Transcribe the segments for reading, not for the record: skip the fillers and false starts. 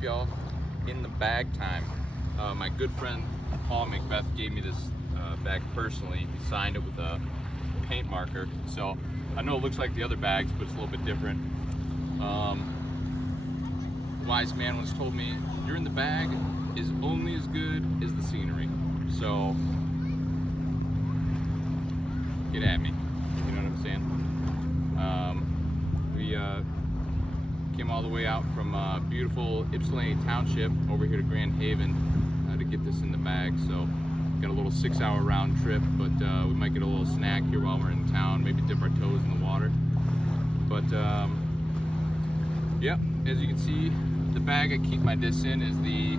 up, y'all? In the bag time. My good friend Paul Macbeth gave me this bag personally. He signed it with a paint marker. So I know it looks like the other bags, but it's a little bit different. A wise man once told me, you're in the bag is only as good as the scenery. So get at me. You know what I'm saying? We came all the way out from beautiful Ypsilanti Township over here to Grand Haven to get this in the bag. So got a little 6-hour round trip, but we might get a little snack here while we're in town, maybe dip our toes in the water. But yeah, as you can see, the bag I keep my discs in is the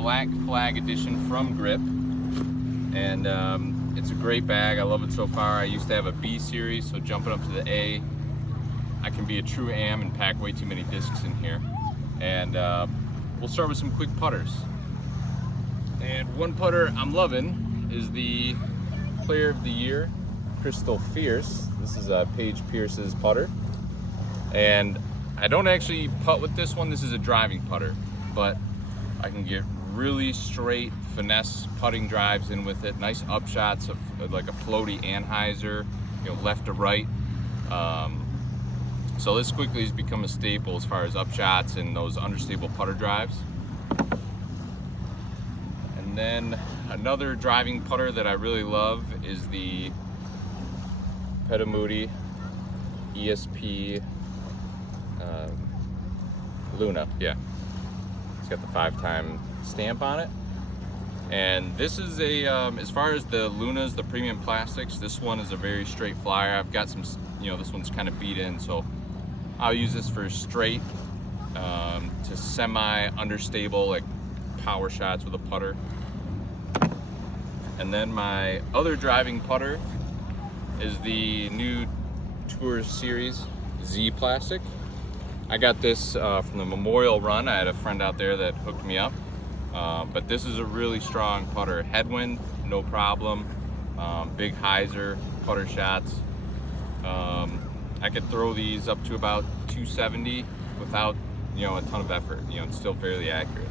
Black Flag edition from Grip, and it's a great bag. I love it so far. I used to have a B series, so jumping up to the A, I can be a true am and pack way too many discs in here. And we'll start with some quick putters. And one putter I'm loving is the Player of the Year Crystal Fierce. This is Paige Pierce's putter. And I don't actually putt with this one. This is a driving putter, but I can get really straight finesse putting drives in with it. Nice upshots of like a floaty Anheuser, you know, left to right. So this quickly has become a staple as far as upshots and those understable putter drives. And then another driving putter that I really love is the Pettamoody ESP Luna. Yeah, it's got the 5-time stamp on it. And this is a, as far as the Lunas, the premium plastics, this one is a very straight flyer. I've got some, you know, this one's kind of beat in, so I'll use this for straight to semi-understable, like power shots with a putter. And then my other driving putter is the new Tour Series Z plastic. I got this from the Memorial Run. I had a friend out there that hooked me up. But this is a really strong putter. Headwind, no problem. Big hyzer putter shots. I could throw these up to about 270 without, you know, a ton of effort. You know, it's still fairly accurate.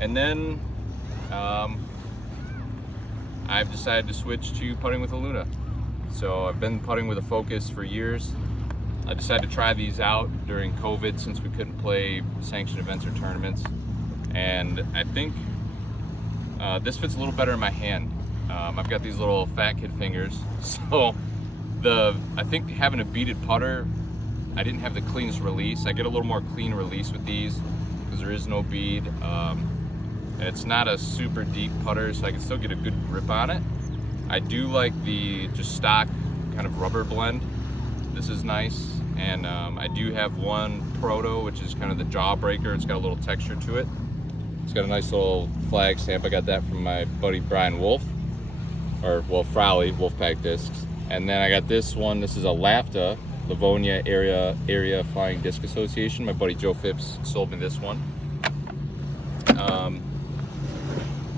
And then I've decided to switch to putting with a Luna. So I've been putting with a Focus for years. I decided to try these out during COVID since we couldn't play sanctioned events or tournaments. And I think this fits a little better in my hand. I've got these little fat kid fingers, so I think having a beaded putter, I didn't have the cleanest release. I get a little more clean release with these because there is no bead. And it's not a super deep putter, so I can still get a good grip on it. I do like the just stock kind of rubber blend. This is nice. And I do have one Proto, which is kind of the jawbreaker. It's got a little texture to it. It's got a nice little flag stamp. I got that from my buddy Brian Wolf, or well, Frowley, Wolfpack Discs. And then I got this one. This is a LAFTA, Livonia Area Flying Disc Association. My buddy Joe Phipps sold me this one.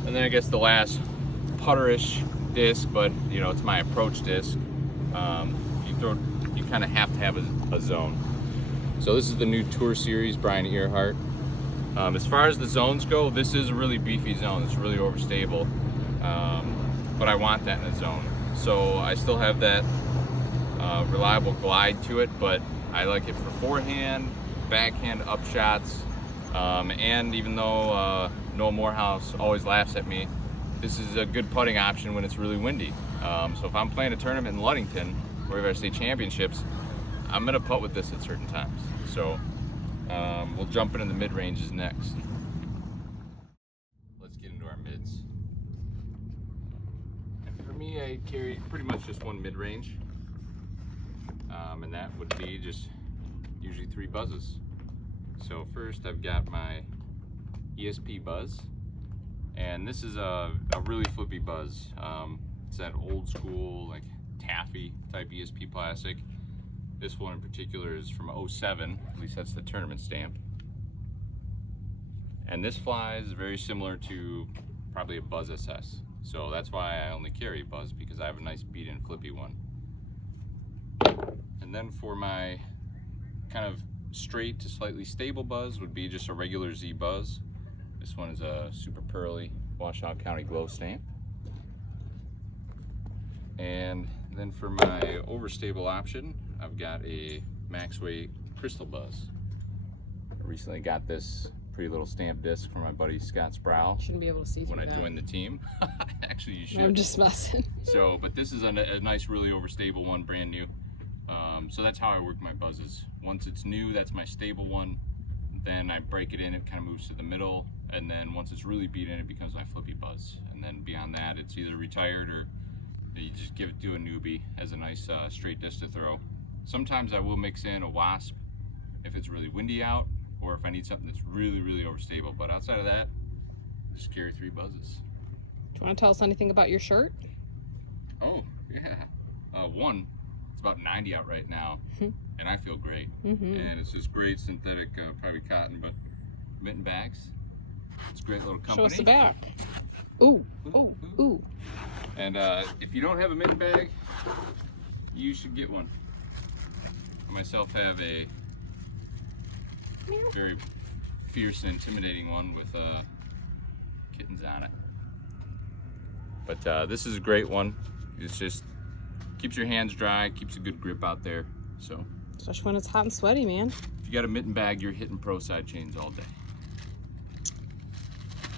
And then I guess the last putterish disc, but you know, it's my approach disc. You kind of have to have a zone. So this is the new Tour Series Brian Earhart. As far as the zones go, this is a really beefy zone. It's really overstable, but I want that in a zone. So I still have that reliable glide to it, but I like it for forehand, backhand upshots, and even though Noah Morehouse always laughs at me, this is a good putting option when it's really windy. So if I'm playing a tournament in Ludington, River State Championships, I'm gonna putt with this at certain times. So we'll jump into the mid-ranges next. Let's get into our mids. And for me, I carry pretty much just one mid-range, and that would be just usually 3 buzzes. So first I've got my ESP buzz, and this is a really flippy buzz. It's that old school, like taffy type ESP plastic. This one in particular is from 07, at least that's the tournament stamp. And this flies very similar to probably a Buzz SS. So that's why I only carry a Buzz, because I have a nice beat-in flippy one. And then for my kind of straight to slightly stable buzz would be just a regular Z buzz. This one is a super pearly Washoe County glow stamp. And then for my overstable option, I've got a Maxway crystal buzz. I recently got this pretty little stamp disc from my buddy Scott Sproul. Shouldn't be able to see when I that. joined the team. Actually, you should. I'm just messing. So, but this is a nice, really overstable one, brand new. So that's how I work my buzzes. Once it's new, that's my stable one. Then I break it in, it kind of moves to the middle. And then once it's really beat in, it becomes my flippy buzz. And then beyond that, it's either retired or you just give it to a newbie as a nice straight disc to throw. Sometimes I will mix in a wasp if it's really windy out, or if I need something that's really, really overstable. But outside of that, just carry 3 buzzes. Do you want to tell us anything about your shirt? Oh, yeah. One, it's about 90 out right now, and I feel great. And it's this great synthetic, probably cotton, but mitten bags. It's a great little company. Show us the back. Ooh, ooh, ooh. And if you don't have a mitten bag, you should get one. I myself have a very fierce and intimidating one with kittens on it. But this is a great one. It's just keeps your hands dry, keeps a good grip out there. So especially when it's hot and sweaty, man. If you got a mitten bag, you're hitting pro side chains all day.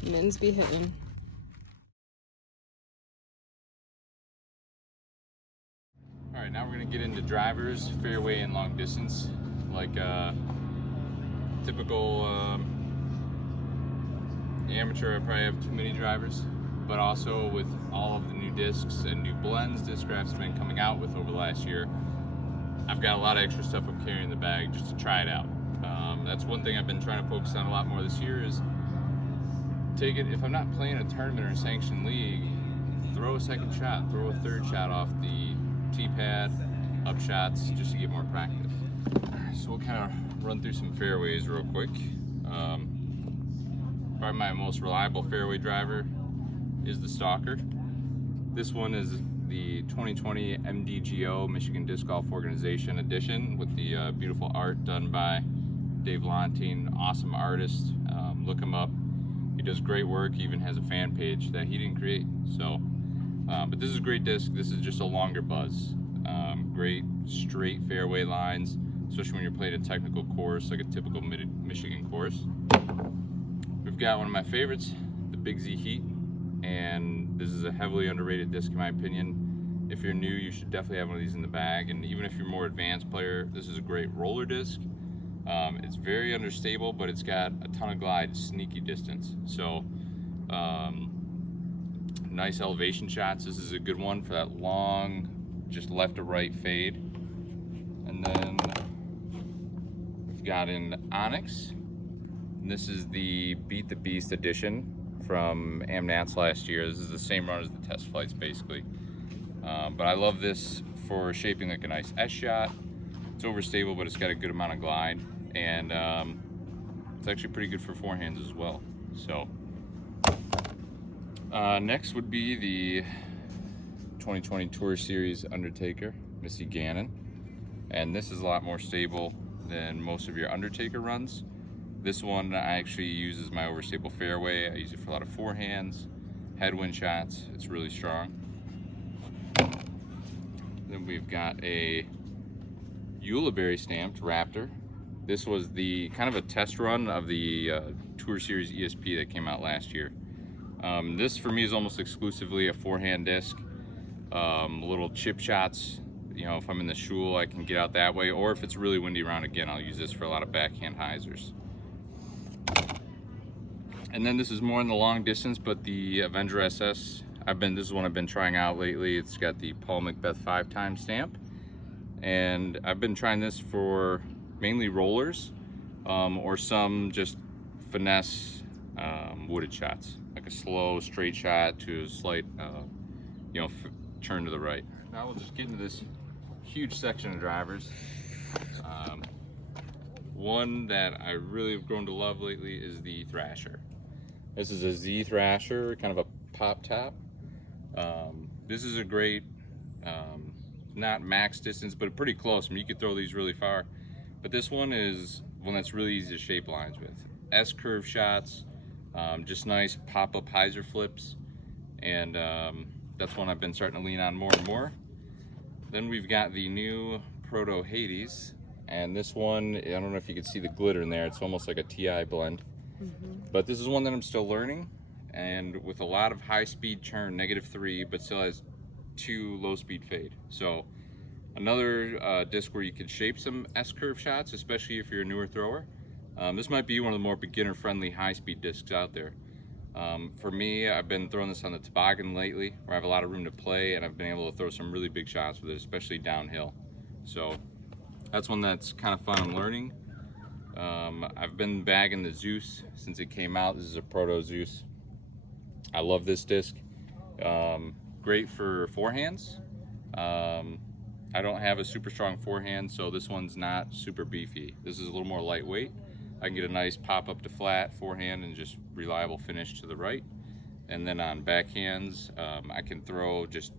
Mittens be hitting. All right, now we're gonna get into drivers, fairway and long distance. Like typical amateur, I probably have too many drivers, but also with all of the new discs and new blends Discraft's been coming out with over the last year, I've got a lot of extra stuff I'm carrying in the bag just to try it out. That's one thing I've been trying to focus on a lot more this year is take it, if I'm not playing a tournament or a sanctioned league, throw a second shot, throw a third shot off the tee pad, up shots, just to get more practice. So we'll kind of run through some fairways real quick. Probably my most reliable fairway driver is the Stalker. This one is the 2020 MDGO, Michigan Disc Golf Organization edition, with the beautiful art done by Dave Lontine, awesome artist. Look him up. He does great work, he even has a fan page that he didn't create. So, but this is a great disc. This is just a longer buzz. Great straight fairway lines, especially when you're playing a technical course, like a typical Michigan course. We've got one of my favorites, the Big Z Heat, and this is a heavily underrated disc in my opinion. If you're new, you should definitely have one of these in the bag, and even if you're a more advanced player, this is a great roller disc. It's very understable, but it's got a ton of glide, sneaky distance. So, nice elevation shots. This is a good one for that long, just left to right fade. And then we've got an Onyx. And this is the Beat the Beast edition from AmNats last year. This is the same run as the test flights, basically. But I love this for shaping like a nice S shot. It's overstable, but it's got a good amount of glide. And it's actually pretty good for forehands as well. So next would be the 2020 Tour Series Undertaker, Missy Gannon. And this is a lot more stable than most of your Undertaker runs. This one I actually use as my overstable fairway. I use it for a lot of forehands, headwind shots. It's really strong. Then we've got a Ulibarri stamped Raptor. This was the kind of a test run of the Tour Series ESP that came out last year. This for me is almost exclusively a forehand disc. Little chip shots, you know, if I'm in the shul I can get out that way, or if it's really windy around, again I'll use this for a lot of backhand hyzers. And then this is more in the long distance, but the Avenger SS, this is one I've been trying out lately. It's got the Paul McBeth 5-time stamp, and I've been trying this for mainly rollers, or some just finesse wooded shots, like a slow straight shot to a slight you know, turn to the right. Now we'll just get into this huge section of drivers. One that I really have grown to love lately is the Thrasher. This is a Z Thrasher, kind of a pop top. This is a great, not max distance, but pretty close. I mean, you could throw these really far, But this one is one that's really easy to shape lines with. S-curve shots, just nice pop-up hyzer flips, and that's one I've been starting to lean on more and more. Then we've got the new Proto Hades, and this one, I don't know if you can see the glitter in there, it's almost like a TI blend. But this is one that I'm still learning, and with a lot of high-speed churn, -3, but still has 2 low-speed fade. So another disc where you can shape some S-curve shots, especially if you're a newer thrower. This might be one of the more beginner-friendly high-speed discs out there. For me, I've been throwing this on the toboggan lately, where I have a lot of room to play, and I've been able to throw some really big shots with it, especially downhill. So that's one that's kind of fun and learning. I've been bagging the Zeus since it came out. This is a Proto Zeus. I love this disc. Great for forehands. I don't have a super strong forehand, so this one's not super beefy. This is a little more lightweight. I can get a nice pop up to flat forehand and just reliable finish to the right. And then on backhands, I can throw just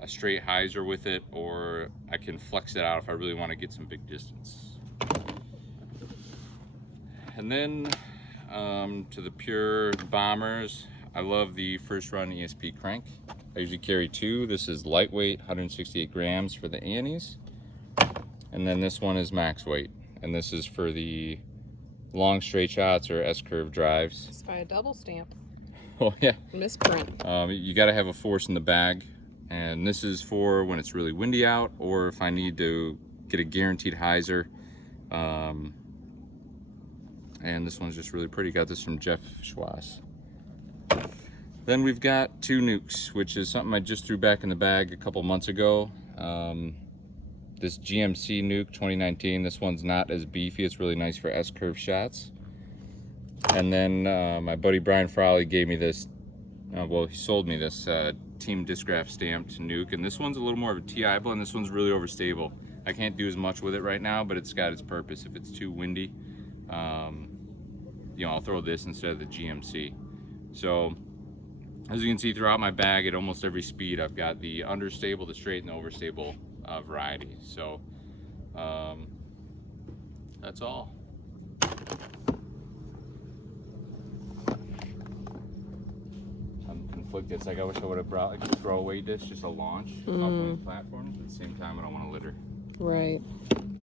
a straight hyzer with it, or I can flex it out if I really want to get some big distance. And then to the pure bombers, I love the First Run ESP crank. I usually carry 2. This is lightweight, 168 grams for the Annies. And then this one is max weight. And this is for the long straight shots or S-curve drives. Just by a double stamp. Oh yeah. Misprint. You gotta have a force in the bag. And this is for when it's really windy out, or if I need to get a guaranteed hyzer. And this one's just really pretty. Got this from Jeff Schwass. Then we've got 2 nukes, which is something I just threw back in the bag a couple months ago. This GMC nuke 2019, this one's not as beefy. It's really nice for S-curve shots. And then my buddy Brian Frawley gave me this, well, he sold me this Team Discraft stamped nuke, and this one's a little more of a TI blend. This one's really overstable. I can't do as much with it right now, but it's got its purpose. If it's too windy, you know, I'll throw this instead of the GMC. So as you can see throughout my bag, at almost every speed, I've got the understable, the straight, and the overstable variety. So that's all. I'm conflicted. It's like I wish I would have brought like a throwaway disc, just a launch off one of these platforms. At the same time, I don't want to litter. Right.